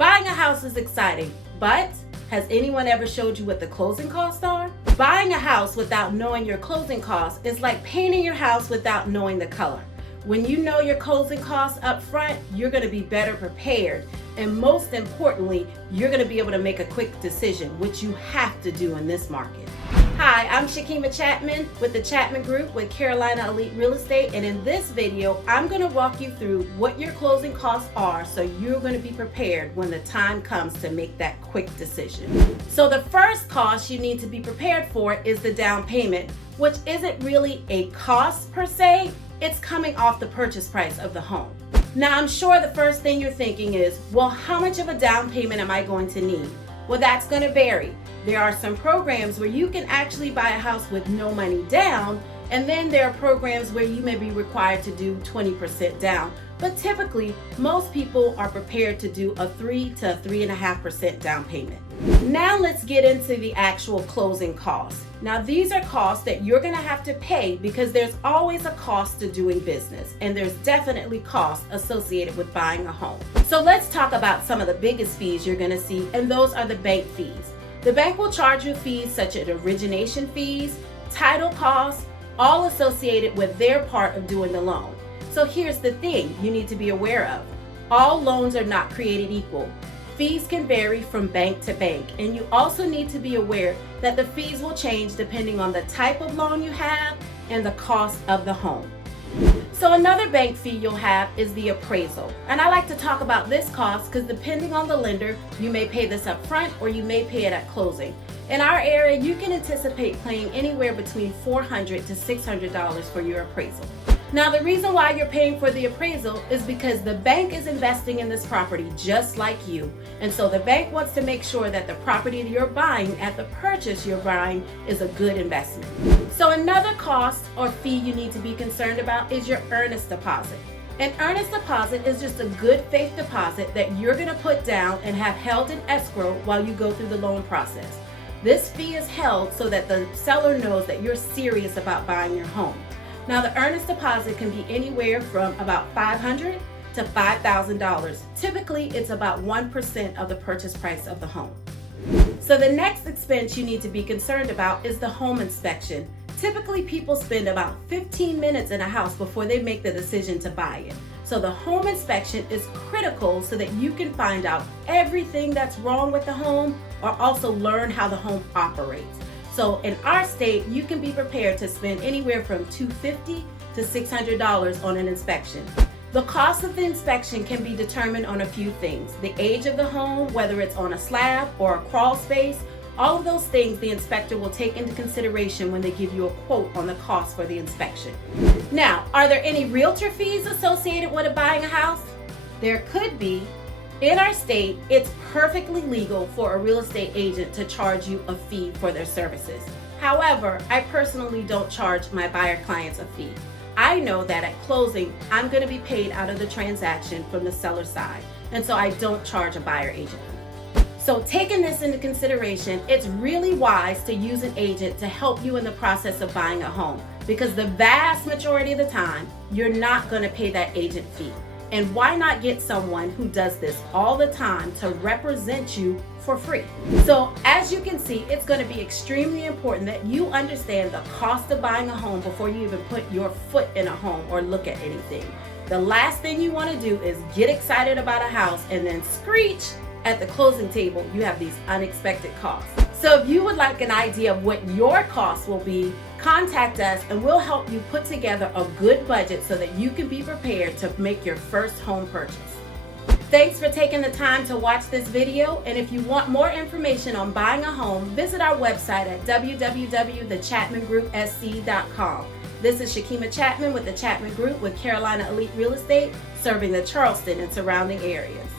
Buying a house is exciting, but has anyone ever showed you what the closing costs are? Buying a house without knowing your closing costs is like painting your house without knowing the color. When you know your closing costs up front, you're going to be better prepared. And most importantly, you're going to be able to make a quick decision, which you have to do in this market. Hi, I'm Shakeima Chatman with the Chatman Group with Carolina Elite Real Estate, and in this video, I'm going to walk you through what your closing costs are so you're going to be prepared when the time comes to make that quick decision. So the first cost you need to be prepared for is the down payment, which isn't really a cost per se, it's coming off the purchase price of the home. Now, I'm sure the first thing you're thinking is, well, how much of a down payment am I going to need? Well, that's going to vary. There are some programs where you can actually buy a house with no money down, and then there are programs where you may be required to do 20% down. But typically, most people are prepared to do a 3 to 3.5% down payment. Now let's get into the actual closing costs. Now these are costs that you're going to have to pay because there's always a cost to doing business, and there's definitely costs associated with buying a home. So let's talk about some of the biggest fees you're going to see, and those are the bank fees. The bank will charge you fees such as origination fees, title costs, all associated with their part of doing the loan. So here's the thing you need to be aware of. All loans are not created equal. Fees can vary from bank to bank, and you also need to be aware that the fees will change depending on the type of loan you have and the cost of the home. So another bank fee you'll have is the appraisal. And I like to talk about this cost because depending on the lender, you may pay this up front or you may pay it at closing. In our area, you can anticipate paying anywhere between $400 to $600 for your appraisal. Now, the reason why you're paying for the appraisal is because the bank is investing in this property just like you. And so the bank wants to make sure that the property you're buying at the purchase you're buying is a good investment. So another cost or fee you need to be concerned about is your earnest deposit. An earnest deposit is just a good faith deposit that you're going to put down and have held in escrow while you go through the loan process. This fee is held so that the seller knows that you're serious about buying your home. Now, the earnest deposit can be anywhere from about $500 to $5,000. Typically, it's about 1% of the purchase price of the home. So the next expense you need to be concerned about is the home inspection. Typically, people spend about 15 minutes in a house before they make the decision to buy it. So the home inspection is critical so that you can find out everything that's wrong with the home or also learn how the home operates. So in our state, you can be prepared to spend anywhere from $250 to $600 on an inspection. The cost of the inspection can be determined on a few things: the age of the home, whether it's on a slab or a crawl space. All of those things the inspector will take into consideration when they give you a quote on the cost for the inspection. Now, are there any realtor fees associated with buying a house? There could be. In our state, it's perfectly legal for a real estate agent to charge you a fee for their services. However, I personally don't charge my buyer clients a fee. I know that at closing, I'm going to be paid out of the transaction from the seller side, and so I don't charge a buyer agent fee. So taking this into consideration, it's really wise to use an agent to help you in the process of buying a home, because the vast majority of the time, you're not going to pay that agent fee. And why not get someone who does this all the time to represent you for free? So as you can see, it's going to be extremely important that you understand the cost of buying a home before you even put your foot in a home or look at anything. The last thing you want to do is get excited about a house and then screech at the closing table you have these unexpected costs. So if you would like an idea of what your costs will be, contact us and we'll help you put together a good budget so that you can be prepared to make your first home purchase. Thanks for taking the time to watch this video, and if you want more information on buying a home, visit our website at www.thechatmangroupsc.com. This is Shakeima Chatman with the Chatman Group with Carolina Elite Real Estate, serving the Charleston and surrounding areas.